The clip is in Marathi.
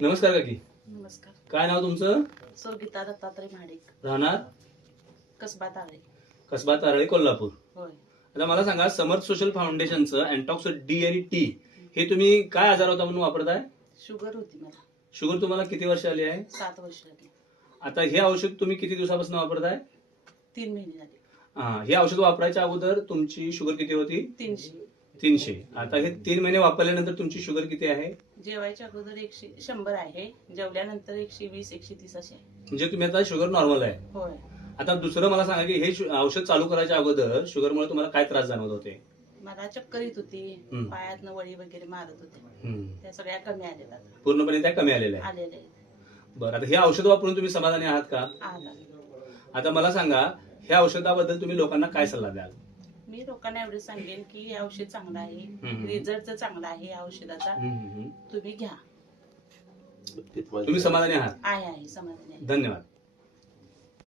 नमस्कार काकी. नमस्कार. काय नाव तुमचं? गीता दत्तात्रय महाडिक, राहणार कसबा ताळे. कसबा तारळे, कोल्हापूर. होय. आता मला सांगा, समर्थ सोशल फाउंडेशनचं अँटॉक्स डी आणि टी हे तुम्ही काय आजार होता म्हणून वापरताय? शुगर होती मला. शुगर तुम्हाला किती वर्ष आली आहे? 7 वर्ष झाली. आता हे औषध तुम्ही किती दिवसापासून वापरताय? 3 महिने झाले. हे औषध वापरायच्या अगोदर तुमची शुगर किती होती? 300. आता हे 3 महिने वापरल्यानंतर तुमची शुगर किती आहे? जेवायच्या अगोदर 100 आहे, जेवल्यानंतर 120 130 अशी आहे. म्हणजे तुम्ही आता शुगर नॉर्मल आहे. होय. आता दुसरं मला सांगा की हे औषध चालू करायच्या अगोदर शुगरमुळे तुम्हाला काय त्रास जाणवत होते? मला चक्कर येत होती, पायातनं वळी वगैरे मारत होते. त्या सगळ्या कमी आलेल्या आता. पूर्णपणे त्या कमी आलेल्या आहेत. आलेल्या आहेत. बरं, आता हे औषध वापरून तुम्ही समाधानी आहात का? आला. आता मला सांगा, ह्या औषधाबद्दल तुम्ही लोकांना काय सल्ला द्याल? मी लोकांना एवढं सांगेन की हे औषध चांगलं आहे, रिझल्ट चांगला आहे या औषधाचा, तुम्ही घ्या. तुम्ही समाधानी आहात? आहे समाधानी आहे. धन्यवाद.